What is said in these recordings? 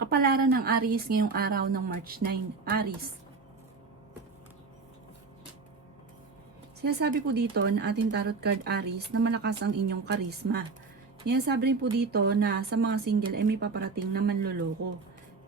Kapalaran ng Aries ngayong araw ng March 9. Aries. Sinasabi po dito na ating tarot card Aries na malakas ang inyong karisma. Sinasabi rin po dito na sa mga single ay may paparating na manloloko.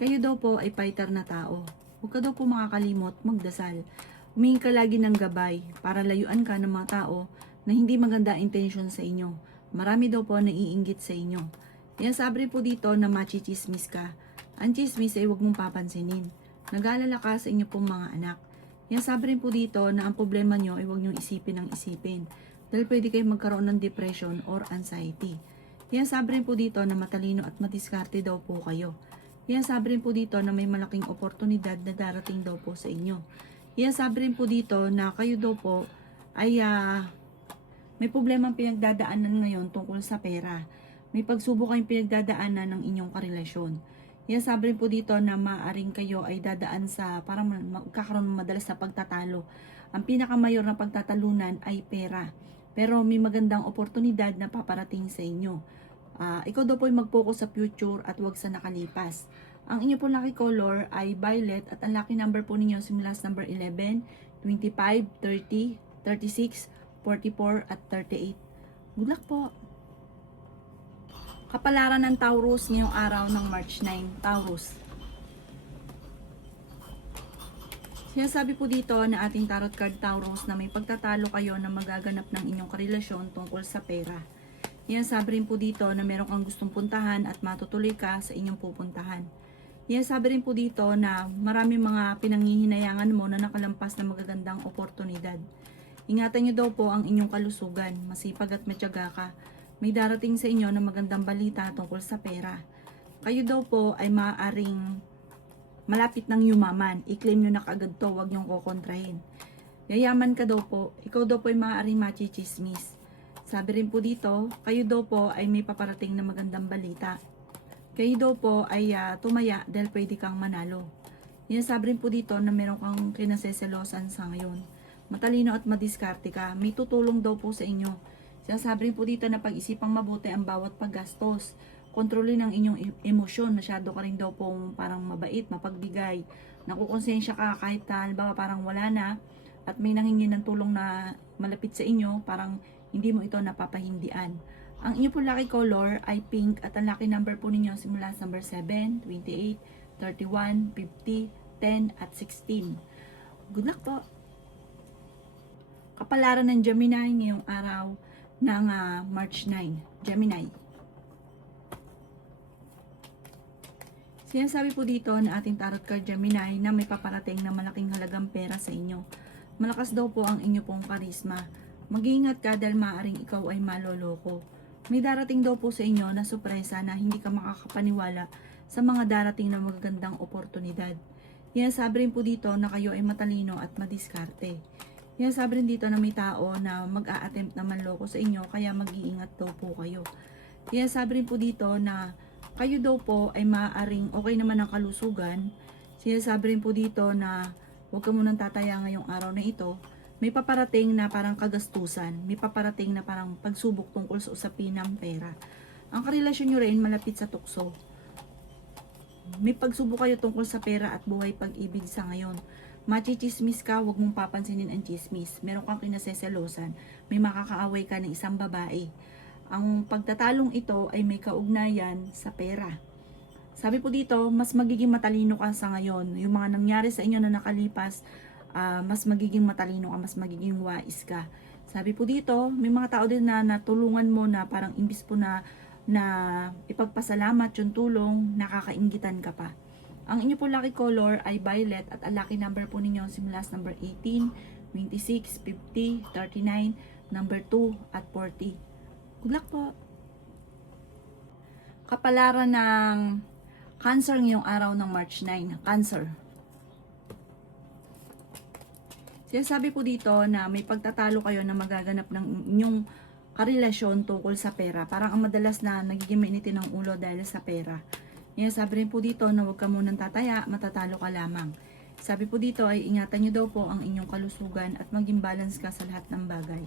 Kayo daw po ay fighter na tao. Huwag ka daw po makakalimot magdasal. Humingi ka lagi ng gabay para layuan ka ng mga tao na hindi maganda intention sa inyo. Marami daw po naiinggit sa inyo. Sinasabi rin po dito na machichismis ka. Ang chismis ay huwag mong papansinin. Nag-aalala ka sa inyo pong mga anak. Yan sabi rin po dito na ang problema nyo ay huwag nyong isipin ng isipin. Dahil pwede kayong magkaroon ng depression or anxiety. Yan sabi rin po dito na matalino at madiskarte daw po kayo. Yan sabi rin po dito na may malaking oportunidad na darating daw po sa inyo. Yan sabi rin po dito na kayo daw po ay may problema ang pinagdadaanan ngayon tungkol sa pera. May pagsubok kayong pinagdadaanan ng inyong karelasyon. Yan sabi rin po dito na maaaring kayo ay dadaan sa parang magkakaroon madalas sa pagtatalo. Ang pinakamayor na pagtatalunan ay pera. Pero may magandang oportunidad na paparating sa inyo. Ikaw daw po ay mag-focus sa future at wag sa nakalipas. Ang inyo po lucky color ay violet at ang lucky number po ninyo simula sa number 11, 25, 30, 36, 44 at 38. Good luck po! Kapalaran ng Taurus ngayong araw ng March 9. Taurus. Sinasabi po dito na ating tarot card Taurus na may pagtatalo kayo na magaganap ng inyong karelasyon tungkol sa pera. Yan sabi rin po dito na meron kang gustong puntahan at matutuloy ka sa inyong pupuntahan. Yan sabi rin po dito na marami mga pinanghihinayangan mo na nakalampas na magagandang oportunidad. Ingatan nyo daw po ang inyong kalusugan, masipag at matyaga ka. May darating sa inyo na magandang balita tungkol sa pera. Kayo daw po ay maaaring malapit ng yumaman. I-claim nyo na kaagad to, huwag nyong kukontrahin. Yayaman ka daw po, ikaw daw po ay maaaring machichismis. Sabi rin po dito, kayo daw po ay may paparating na magandang balita. Kayo daw po ay tumaya dahil pwede kang manalo. Yan sabi rin po dito na meron kang kinaseselosan sa ngayon. Matalino at madiskarte ka, may tutulong daw po sa inyo. Sinasabi rin po dito na pag-isipang mabuti ang bawat paggastos. Kontrolin ang inyong emosyon. Masyado ka rin daw pong parang mabait, mapagbigay. Nakukonsensya ka kahit halimbawa parang wala na at may nanghingi ng tulong na malapit sa inyo, parang hindi mo ito napapahindian. Ang inyo po lucky color ay pink at ang lucky number po ninyo simula sa number 7, 28, 31, 50, 10 at 16. Good luck po! Kapalaran ng Gemini ngayong araw ng March 9, Gemini. Sinasabi po dito na ating tarot card Gemini na may paparating na malaking halagang pera sa inyo. Malakas daw po ang inyo pong karisma. Mag-iingat ka dahil maaaring ikaw ay maloloko. May darating daw po sa inyo na sorpresa na hindi ka makakapaniwala sa mga darating na magagandang oportunidad. Yan sabi rin po dito na kayo ay matalino at madiskarte. Yan sabi rin dito na may tao na mag-a-attempt na manloko sa inyo kaya mag-iingat daw po kayo. Yan sabi rin po dito na kayo daw po ay maaaring okay naman ang kalusugan. Sinasabi rin po dito na huwag ka munang tataya ngayong araw na ito. May paparating na parang kagastusan. May paparating na parang pagsubok tungkol sa usapin ng pera. Ang karelasyon nyo rin malapit sa tukso. May pagsubok kayo tungkol sa pera at buhay pag-ibig sa ngayon. Machichismis ka, huwag mong papansinin ang chismis. Meron kang kinaseselosan. May makakaaway ka ng isang babae. Ang pagtatalong ito ay may kaugnayan sa pera. Sabi po dito, mas magiging matalino ka sa ngayon. Yung mga nangyari sa inyo na nakalipas, mas magiging matalino ka, mas magiging wais ka. Sabi po dito, may mga tao din na natulungan mo na parang imbis po na ipagpasalamat yung tulong, nakakainggitan ka pa. Ang inyo po lucky color ay violet at ang lucky number po ninyo simula sa number 18, 26, 50, 39, number 2 at 40. Good luck po! Kapalaran ng Cancer ngayong araw ng March 9. Cancer. Sinasabi po dito na may pagtatalo kayo na magaganap ng inyong karelasyon tungkol sa pera. Parang ang madalas na nagiging mainitin ng ulo dahil sa pera. Yan, sabi rin po dito na huwag ka munang tataya, matatalo ka lamang. Sabi po dito ay ingatan nyo daw po ang inyong kalusugan at maging balance ka sa lahat ng bagay.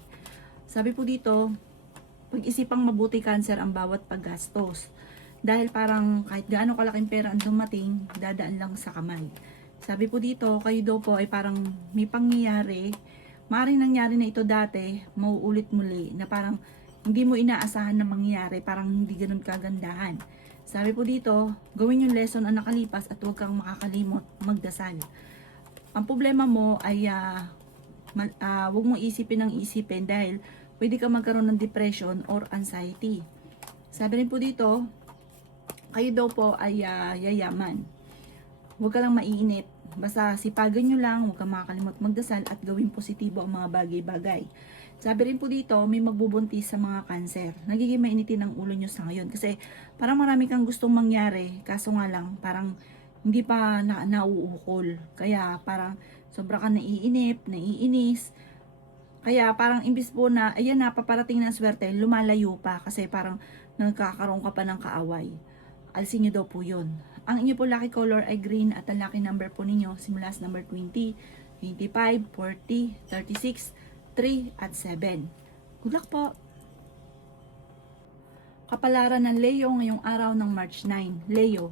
Sabi po dito, pag-isipang mabuti Cancer ang bawat paggastos. Dahil parang kahit gaano kalaking pera ang dumating, dadaan lang sa kamay. Sabi po dito, kayo daw po ay parang may pangyayari, maaaring nangyari na ito dati, mauulit muli, na parang hindi mo inaasahan na mangyayari, parang hindi ganun kagandahan. Sabi po dito, gawin yung lesson ang nakalipas at huwag kang makakalimot magdasal. Ang problema mo ay huwag mong isipin ng isipin dahil pwede ka magkaroon ng depression or anxiety. Sabi rin po dito, kayo daw po ay yayaman. Huwag ka lang maiinip. Basta sipagan nyo lang, huwag kang makakalimot magdasal at gawin positibo ang mga bagay-bagay. Sabi rin po dito, may magbubuntis sa mga cancer. Nagiging mainitin ang ulo nyo sa ngayon. Kasi parang marami kang gustong mangyari, kaso nga lang, parang hindi pa nauukol. Kaya parang sobra ka naiinip, naiinis. Kaya parang imbis po na, ayan na, paparating ng swerte, lumalayo pa. Kasi parang nagkakaroon ka pa ng kaaway. Alisin nyo daw po yun. Ang inyo po lucky color ay green at ang lucky number po ninyo simula sa number 20, 25, 40, 36, 3 at 7. Good luck po! Kapalaran ng Leo ngayong araw ng March 9. Leo.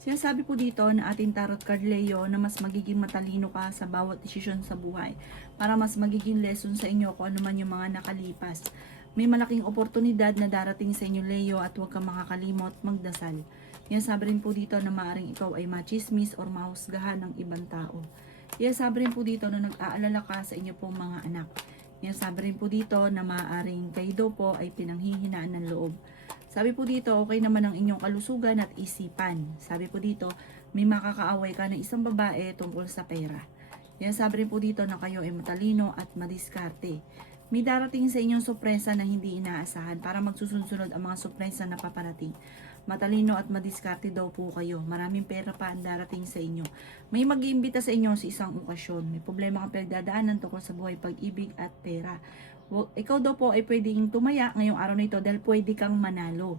Sinasabi po dito na ating tarot card Leo na mas magiging matalino ka sa bawat desisyon sa buhay para mas magiging lesson sa inyo kung ano man yung mga nakalipas. May malaking oportunidad na darating sa inyo Leo at huwag kang makakalimot magdasal. Yan sabi rin po dito na maaaring ikaw ay machismis or mahusgahan ng ibang tao. Yan sabi rin po dito na nag-aalala ka sa inyo pong mga anak. Yan sabi rin po dito na maaaring kayo daw po ay pinanghihinaan ng loob. Sabi po dito, okay naman ang inyong kalusugan at isipan. Sabi po dito, may makakaaway ka ng isang babae tungkol sa pera. Yan sabi rin po dito na kayo ay matalino at madiskarte. May darating sa inyong sorpresa na hindi inaasahan para magsusunod ang mga sorpresa na paparating. Matalino at madiskarte daw po kayo. Maraming pera pa ang darating sa inyo. May mag-iimbita sa inyo sa isang okasyon. May problema kang pinagdadaanan tungkol sa buhay, pag-ibig at pera. Ikaw daw po ay pwedeng tumaya ngayong araw na ito dahil pwede kang manalo.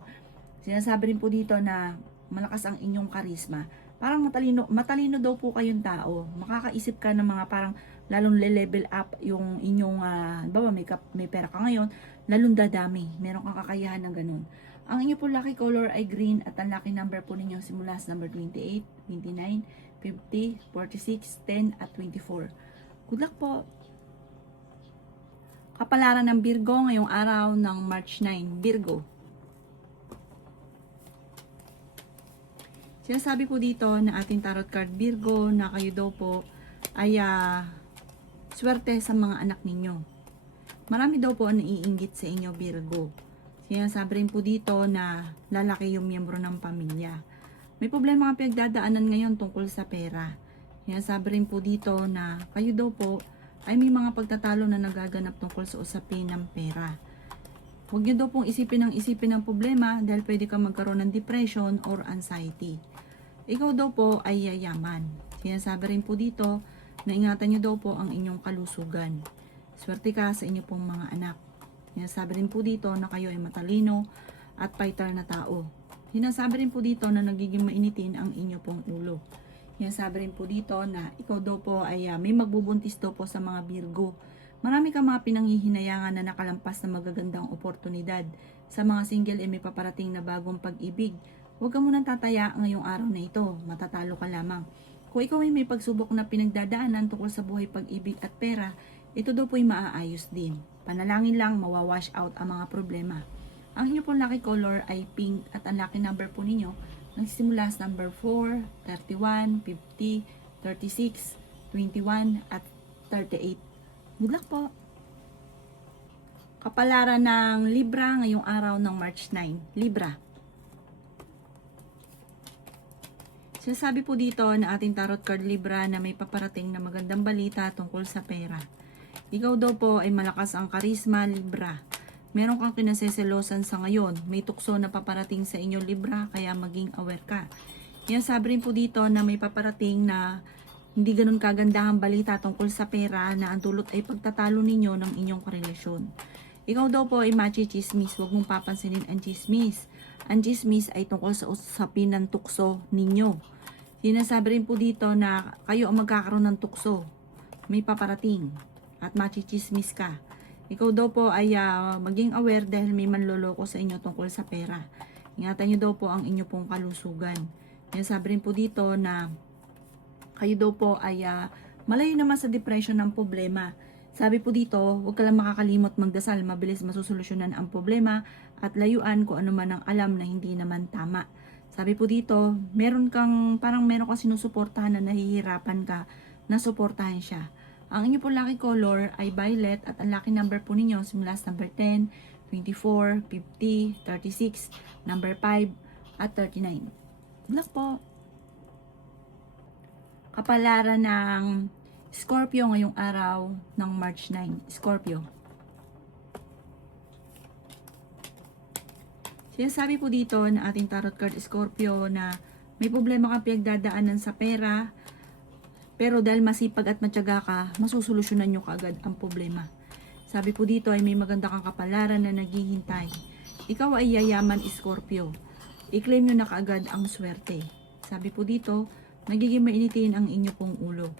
Sinasabi rin po dito na malakas ang inyong karisma. Parang matalino daw po kayong tao. Makakaisip ka ng mga parang lalong le-level up yung inyong, bawa may pera ka ngayon, lalong dadami. Meron kang kakayahan ng ganun. Ang inyo po lucky color ay green at ang lucky number po ninyo simula sa number 28, 29, 50, 46, 10 at 24. Good luck po! Kapalaran ng Virgo ngayong araw ng March 9. Virgo. Sinasabi po dito na ating tarot card Virgo na kayo daw po ay swerte sa mga anak ninyo. Marami daw po ang naiinggit sa inyo Virgo. Sinasabi rin po dito na lalaki yung miyembro ng pamilya. May problema ang pinagdadaanan ngayon tungkol sa pera. Sinasabi rin po dito na kayo daw po ay may mga pagtatalo na nagaganap tungkol sa usapin ng pera. Huwag niyo daw pong isipin ng problema dahil pwede ka magkaroon ng depression or anxiety. Ikaw daw po ay yayaman. Sinasabi rin po dito na ingatan niyo daw po ang inyong kalusugan. Swerte ka sa inyo pong mga anak. Sinasabi rin po dito na kayo ay matalino at fighter na tao. Sinasabi rin po dito na nagiging mainitin ang inyo pong ulo. Sinasabi rin po dito na ikaw daw po ay may magbubuntis daw po sa mga Virgo. Marami kang mga pinanghihinayangan na nakalampas na magagandang oportunidad. Sa mga single ay may paparating na bagong pag-ibig. Huwag ka munang tataya ngayong araw na ito. Matatalo ka lamang. Kung ikaw ay may pagsubok na pinagdadaanan tungkol sa buhay, pag-ibig at pera, ito daw po ay maaayos din. Panalangin lang, mawawash out ang mga problema. Ang inyo pong lucky color ay pink at ang lucky number po ninyo nagsisimula sa number 4, 31, 50, 36, 21 at 38. Good luck po! Kapalaran ng Libra ngayong araw ng March 9. Libra. Sinasabi po dito na ating tarot card Libra na may paparating na magandang balita tungkol sa pera. Ikaw daw po ay malakas ang karisma Libra. Meron kang kinaseselosan sa ngayon. May tukso na paparating sa inyo Libra kaya maging aware ka. Yan sabi rin po dito na may paparating na hindi ganun kagandahang balita tungkol sa pera na ang dulot ay pagtatalo ninyo ng inyong karelasyon. Ikaw daw po ay machi-chismis. Huwag mong papansinin ang chismis. Ang chismis ay tungkol sa usapin ng tukso ninyo. Sinasabi rin po dito na kayo ang magkakaroon ng tukso. May paparating at machi-chismis ka. Ikaw daw po ay maging aware dahil may manloloko sa inyo tungkol sa pera. Ingatan nyo daw po ang inyo pong kalusugan. Yan sabi rin po dito na kayo daw po ay malayo naman sa depression ng problema. Sabi po dito, huwag ka lang makakalimot magdasal, mabilis masusolusyonan ang problema at layuan kung ano man ang alam na hindi naman tama. Sabi po dito, meron kang sinusuportahan na nahihirapan ka na suportahan siya. Ang inyo po lucky color ay violet at ang lucky number po ninyo simula sa number 10, 24, 50, 36, number 5 at 39. Good luck po! Kapalaran ng Scorpio ngayong araw ng March 9. Scorpio. Sinasabi po dito na ating tarot card Scorpio na may problema kang pinagdadaanan sa pera, pero dahil masipag at matyaga ka, masusolusyonan nyo kaagad ang problema. Sabi po dito ay may maganda kang kapalaran na naghihintay. Ikaw ay yayaman Scorpio. I-claim nyo na kaagad ang swerte. Sabi po dito, nagiging mainitin ang inyo pong ulo.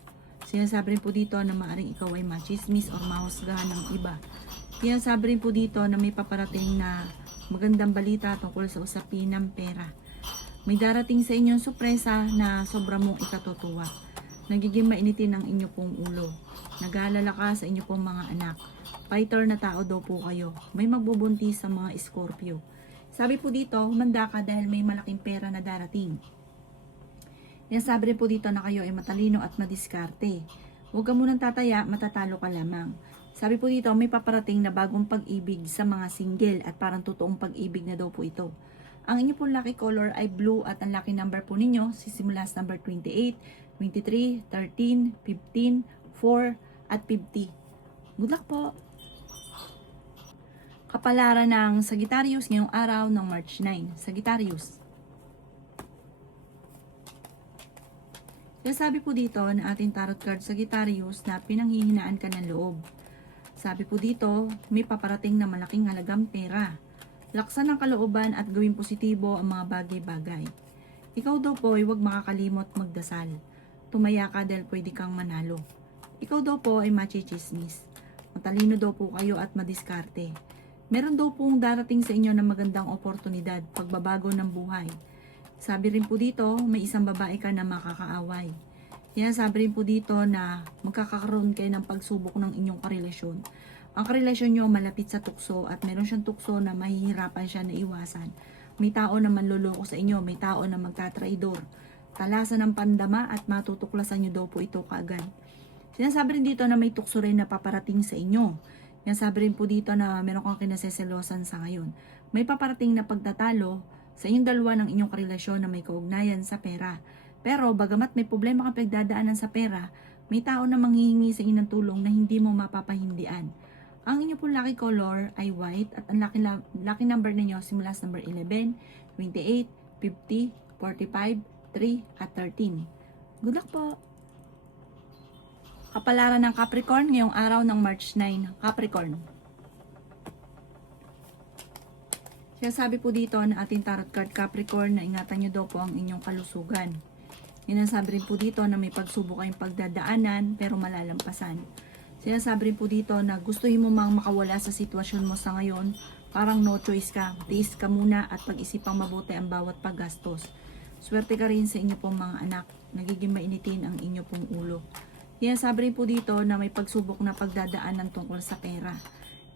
Sinasabi rin po dito na maaring ikaw ay machismis or mahusgahan ng iba. Sinasabi rin po dito na may paparating na magandang balita tungkol sa usapin ng pera. May darating sa inyong sorpresa na sobra mong ikatutuwa. Nagiging mainitin ang inyo pong ulo. Nag-aalala ka sa inyo pong mga anak. Fighter na tao daw po kayo. May magbubuntis sa mga Scorpio. Sabi po dito, humanda ka dahil may malaking pera na darating. Sabi rin po dito na kayo ay matalino at madiskarte. Huwag ka munang tataya, matatalo ka lamang. Sabi po dito, may paparating na bagong pag-ibig sa mga single at parang totoong pag-ibig na daw po ito. Ang inyo pong lucky color ay blue at ang lucky number po ninyo sisimula sa number 28, 23, 13, 15, 4 at 50. Good luck po! Kapalaran ng Sagittarius ngayong araw ng March 9. Sagittarius. Sabi po dito na ating tarot card Sagittarius na pinanghihinaan ka ng loob. Sabi po dito, may paparating na malaking halagang pera. Laksan ang kalooban at gawing positibo ang mga bagay-bagay. Ikaw daw po ay huwag makakalimot magdasal. Tumaya ka dahil pwede kang manalo. Ikaw daw po ay machichismis. Matalino daw po kayo at madiskarte. Meron daw pong darating sa inyo na magandang oportunidad, pagbabago ng buhay. Sabi rin po dito, may isang babae ka na makakaaway. Yan, sabi rin po dito na magkakaroon kayo ng pagsubok ng inyong karelasyon. Ang karelasyon nyo malapit sa tukso at meron siyang tukso na mahihirapan siya na iwasan. May tao na manloloko sa inyo, may tao na magtatraidor. Talasan ng pandama at matutuklasan nyo daw po ito kaagad. Sinasabi rin dito na may tukso rin na paparating sa inyo. Yan, sabi rin po dito na meron kang kinaseselosan sa ngayon. May paparating na pagtatalo sa inyong dalawa ng inyong karelasyon na may kaugnayan sa pera. Pero bagamat may problema kang pagdadaanan sa pera, may tao na manghihingi sa inyo ng tulong na hindi mo mapapahindian. Ang inyong pong lucky color ay white at ang lucky number ninyo simula sa number 11, 28, 50, 45, 3 at 13. Good luck po! Kapalaran ng Capricorn ngayong araw ng March 9. Capricorn. Sabi po dito na ating tarot card Capricorn na ingatan nyo daw po ang inyong kalusugan. Sinasabi rin po dito na may pagsubok kayong pagdadaanan pero malalampasan. Sinasabi rin po dito na gustuhin mo mang makawala sa sitwasyon mo sa ngayon, parang no choice ka, tiis ka muna at pag-isipang mabuti ang bawat paggastos. Swerte ka rin sa inyo pong mga anak, nagiging mainitin ang inyo pong ulo. Sinasabi rin po dito na may pagsubok na pagdadaanan tungkol sa pera.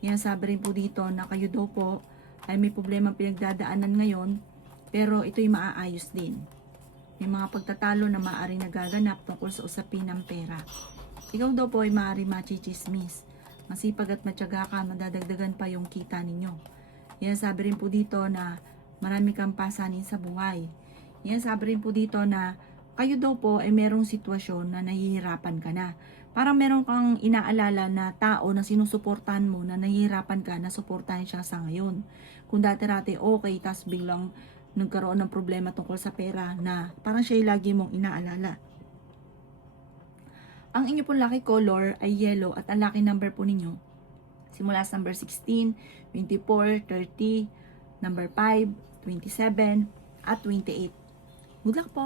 Sinasabi rin po dito na kayo daw po ay may problema pinagdadaanan ngayon, pero ito'y maaayos din. May mga pagtatalo na maaaring nagaganap tungkol sa usapin ng pera. Ikaw daw po ay maaaring machichismis. Masipag at matyaga ka, madadagdagan pa yung kita ninyo. Sinasabi rin po dito na marami kang pasanin sa buhay. Sinasabi rin po dito na kayo daw po ay merong sitwasyon na nahihirapan ka na. Parang meron kang inaalala na tao na sinusuportahan mo na nahihirapan ka na suportahan siya sa ngayon. Kung dati-rati okay, tas biglang nagkaroon ng problema tungkol sa pera na parang siya lagi mong inaalala. Ang inyo pong lucky color ay yellow at ang lucky number po ninyo simula sa number 16, 24, 30, number 5, 27, at 28. Good luck po!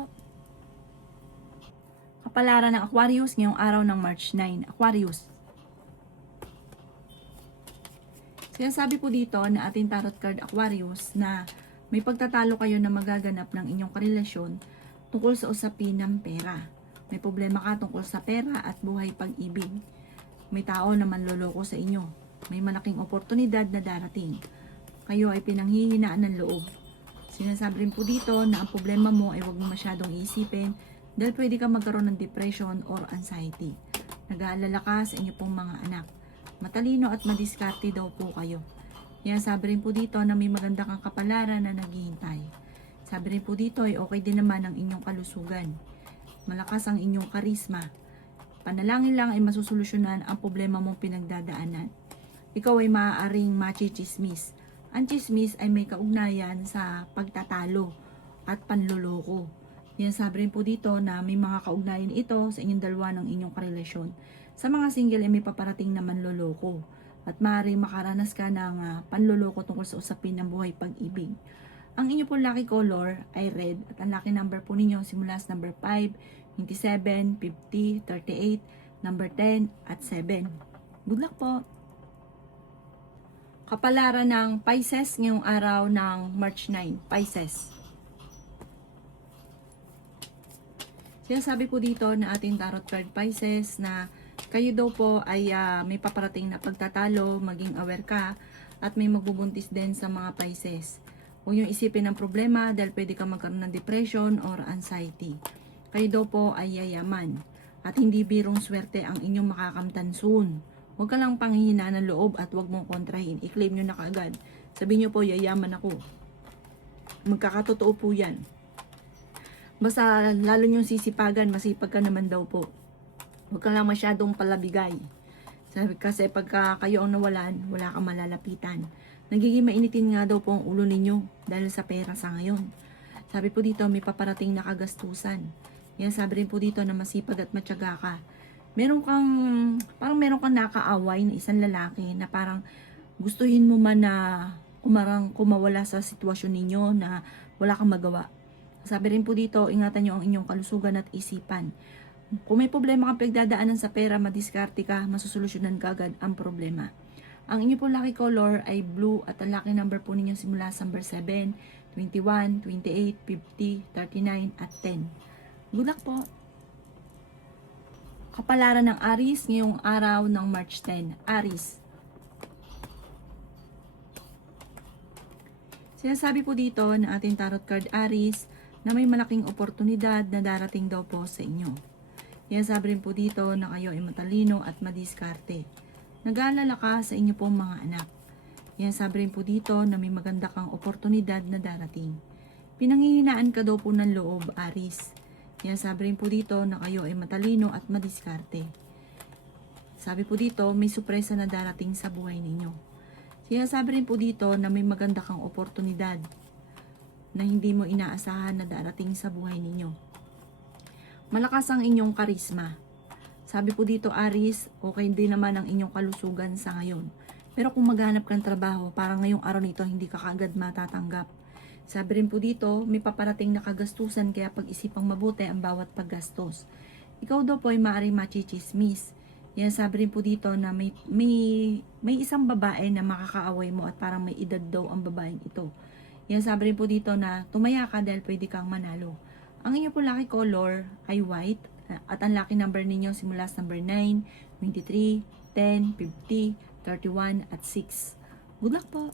Kapalaran ng Aquarius ngayong araw ng March 9. Aquarius. Sinasabi po dito na ating tarot card Aquarius na may pagtatalo kayo na magaganap ng inyong karelasyon tungkol sa usapin ng pera. May problema ka tungkol sa pera at buhay pag-ibig. May tao na manloloko sa inyo. May malaking oportunidad na darating. Kayo ay pinanghihinaan ng loob. Sinasabi rin po dito na ang problema mo ay huwag mo masyadong iisipin dahil pwede ka magkaroon ng depression or anxiety. Nag-aalala ka sa inyo pong mga anak. Matalino at madiskarte daw po kayo. Yan, sabi rin po dito na may maganda kang kapalaran na naghihintay. Sabi rin po dito ay okay din naman ang inyong kalusugan. Malakas ang inyong karisma. Panalangin lang ay masusolusyonan ang problema mong pinagdadaanan. Ikaw ay maaaring machichismis. Ang chismis ay may kaugnayan sa pagtatalo at panloloko. Yan, sabi rin po dito na may mga kaugnayan ito sa inyong dalawa ng inyong karelasyon. Sa mga single ay may paparating na manloloko. At maaaring makaranas ka ng panloloko tungkol sa usapin ng buhay pag-ibig. Ang inyo po lucky color ay red at ang lucky number po ninyo simula sa number 5, 27, 50, 38, number 10 at 7. Good luck po! Kapalaran ng Pisces ngayong araw ng March 9, Pisces. Sinasabi po dito na ating tarot card Pisces na kayo daw po ay may paparating na pagtatalo, maging aware ka, at may magbubuntis din sa mga Pisces. Huwag niyong isipin ang problema dahil pwede ka magkaroon ng depression or anxiety. Kayo daw po ay yayaman at hindi birong swerte ang inyong makakamtan soon. Huwag ka lang panghihina ng loob at huwag mong kontrahin. I-claim nyo na kaagad. Sabihin nyo po, yayaman ako. Magkakatotoo po yan. Basta lalo nyong sisipagan, masipag ka naman daw po. Huwag ka lang masyadong palabigay. Kasi pagka kayo ang nawalan, wala kang malalapitan. Nagiging mainitin nga daw po ang ulo ninyo dahil sa pera sa ngayon. Sabi po dito, may paparating na kagastusan. Yan, sabi rin po dito na masipag at matyaga ka. Parang meron kang nakaaway na isang lalaki na parang gustuhin mo man na kumawala sa sitwasyon ninyo na wala kang magawa. Sabi rin po dito, ingatan nyo ang inyong kalusugan at isipan. Kung may problema kang pagdadaanan sa pera, madiskarte ka, masusolusyonan ka agad ang problema. Ang inyo po lucky color ay blue at ang lucky number po ninyo simula sa number 7, 21, 28, 50, 39 at 10. Good luck po! Kapalaran ng Aries ngayong araw ng March 10. Aries. Sinasabi po dito na ating tarot card Aries na may malaking oportunidad na darating daw po sa inyo. Yan, sabi rin po dito na kayo ay matalino at madiskarte. Nag-aalala ka sa inyo pong mga anak. Yan, sabi rin po dito na may maganda kang oportunidad na darating. Pinanghihinaan ka daw po ng loob, Aries. Yan, sabi rin po dito na kayo ay matalino at madiskarte. Sabi po dito, may sorpresa na darating sa buhay ninyo. Sabi rin po dito na may maganda kang oportunidad na hindi mo inaasahan na darating sa buhay ninyo. Malakas ang inyong karisma. Sabi po dito, Aries, okay din naman ang inyong kalusugan sa ngayon. Pero kung maghanap kang trabaho, parang ngayong araw nito hindi ka kaagad matatanggap. Sabi rin po dito, may paparating na kagastusan kaya pag-isipang mabuti ang bawat paggastos. Ikaw daw po ay maaaring machichismis. Yan, sabi rin po dito na may isang babae na makakaaway mo at parang may edad daw ang babaeng ito. Yan, sabi rin po dito na tumaya ka dahil pwede kang manalo. Ang inyo po lucky color ay white at ang lucky number ninyo simula sa number 9, 23, 10, 50, 31 at 6. Good luck po!